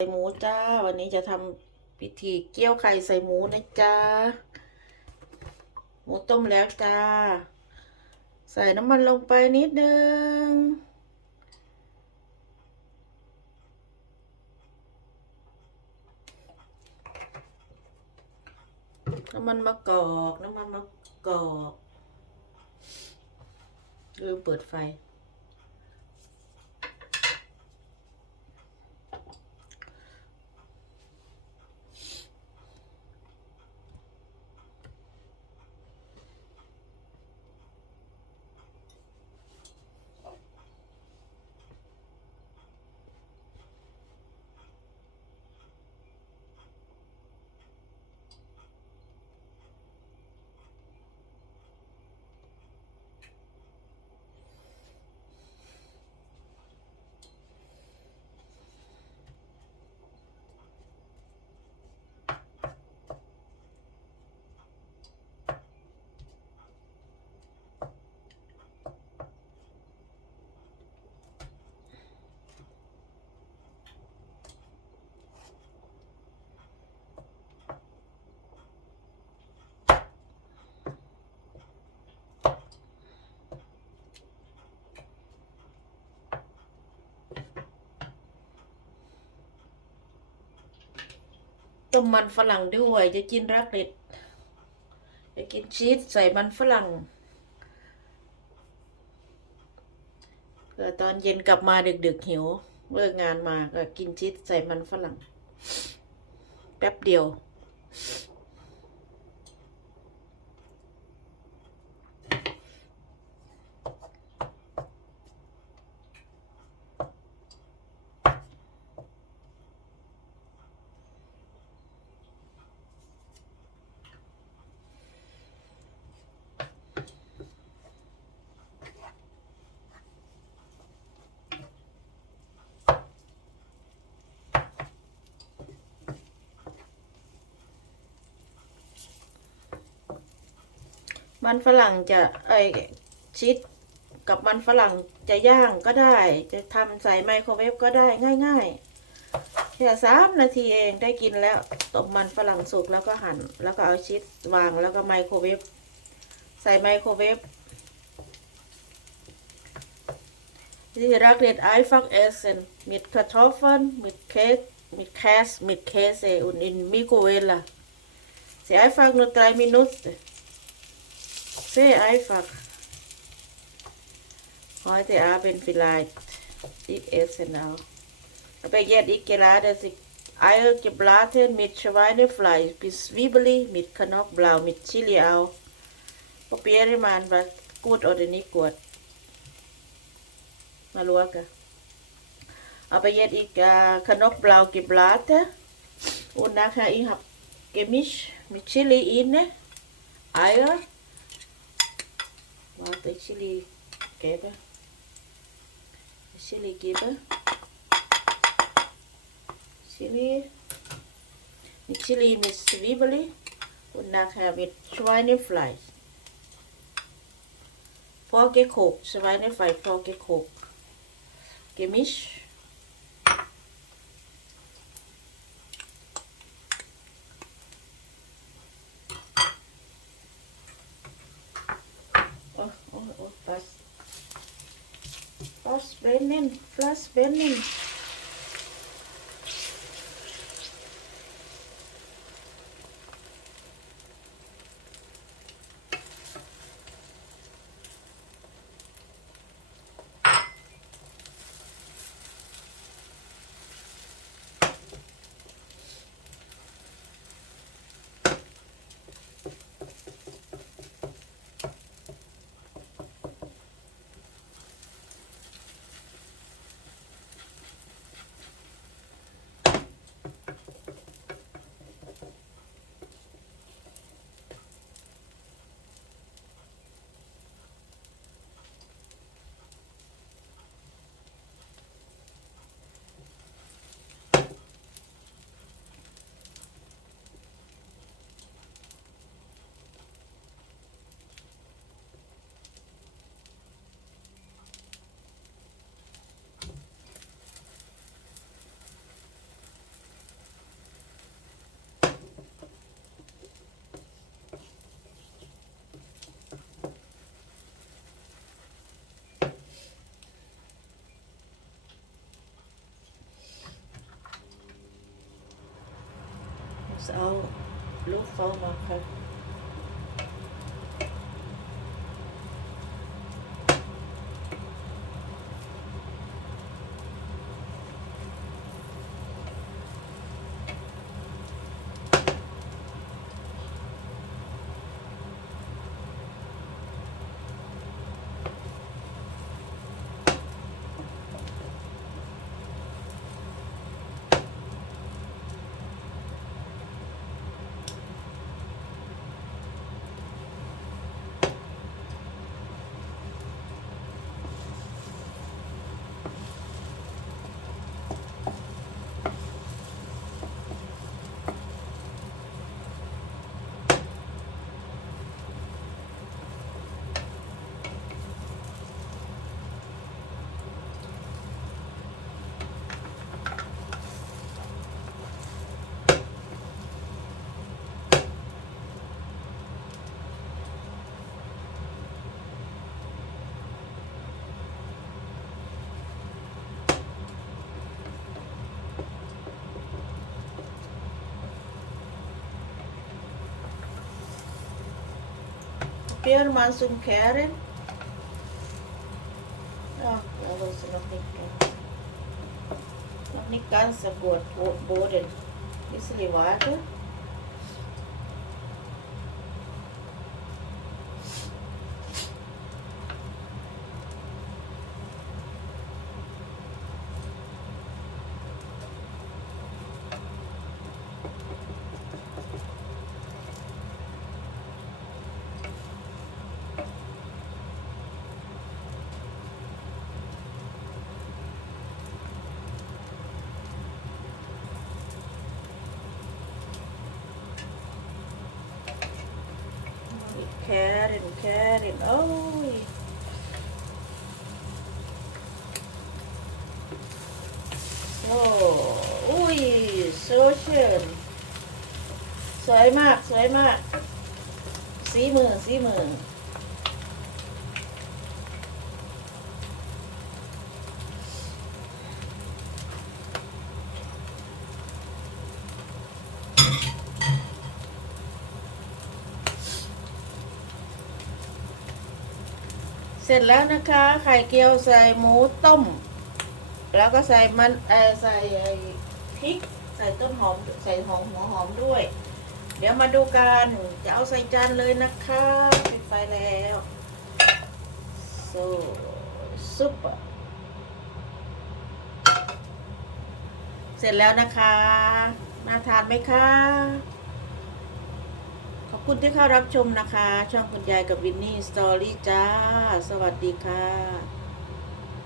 ใส่หมูจ้า วันนี้จะทำพิธีเกี่ยวไข่ใส่หมูนะจ้า หมูต้มแล้วจ้า ใส่น้ำมันลงไปนิดนึง น้ำมันมะกอก น้ำมันมะกอกลืมเปิดไฟ ต้มมันฝรั่งด้วยจะกินรักเด็ดจะกินชีสใส่มันฝรั่งเผื่อตอนเย็นกลับมาดึกๆหิวเลิกงานมาก็กินชีสใส่มันฝรั่ง แป๊บเดียว มันฝรั่งจะไอชีสกับมันฝรั่งจะย่างก็ได้ จะทำใส่ไมโครเวฟก็ได้ง่ายๆแค่สามนาทีเองได้กินแล้วต้มมันฝรั่งสุกแล้วก็หั่น แล้วก็เอาชีสวางแล้วก็ไมโครเวฟใส่ไมโครเวฟ Die raclette einfach essen mit Kartoffeln, mit Käse, mit Käse, mit Käse und in Mikrowelle. Sehr einfach nur drei Minuten. Sehr einfach. Heute Abend vielleicht. Ich esse auch. Aber jetzt ich gerade sie Eier gebraten mit Schweinefleisch bis Zwiebeln mit Knoblauch mit Chili auch. Probiere mal was gut oder nicht gut. Mal schauen. Aber jetzt ich äh, Knoblauch gebraten und nachher ich habe gemischt mit Chili inne, Eier. Warte, Chili gebe. Chili gebe. Chili. Mit Chili mit Zwiebeln und nachher mit Schweinefleisch. Vorgekocht, Schweinefleisch vorgekocht. Gemischt. Oh, oh, was? Was brennen? Was auch Luftraum machen. Papier mal zum Kehren. Ach, da ist sie noch nicht ganz. Noch nicht ganz so Boden. Ein bisschen warten. เด็ดโอ้ยโอ้อ้ยโซเชียลสวยมาก สวยมาก สีมือสีมือ เสร็จแล้วนะคะ ไข่เจียวใส่หมูต้ม แล้วก็ใส่มันใส่พริก ใส่ต้นหอม ใส่หอมหัวหอมด้วย เดี๋ยวมาดูกันจะเอาใส่จานเลยนะคะปิดไฟแล้ว so super เสร็จแล้วนะคะ น่าทานไหมคะ คุณที่เข้ารับชมนะคะ ช่องคุณยายกับวินนี่สตอรี่จ้า สวัสดีค่ะ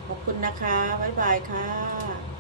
ขอบคุณนะคะ บ๊ายบายค่ะ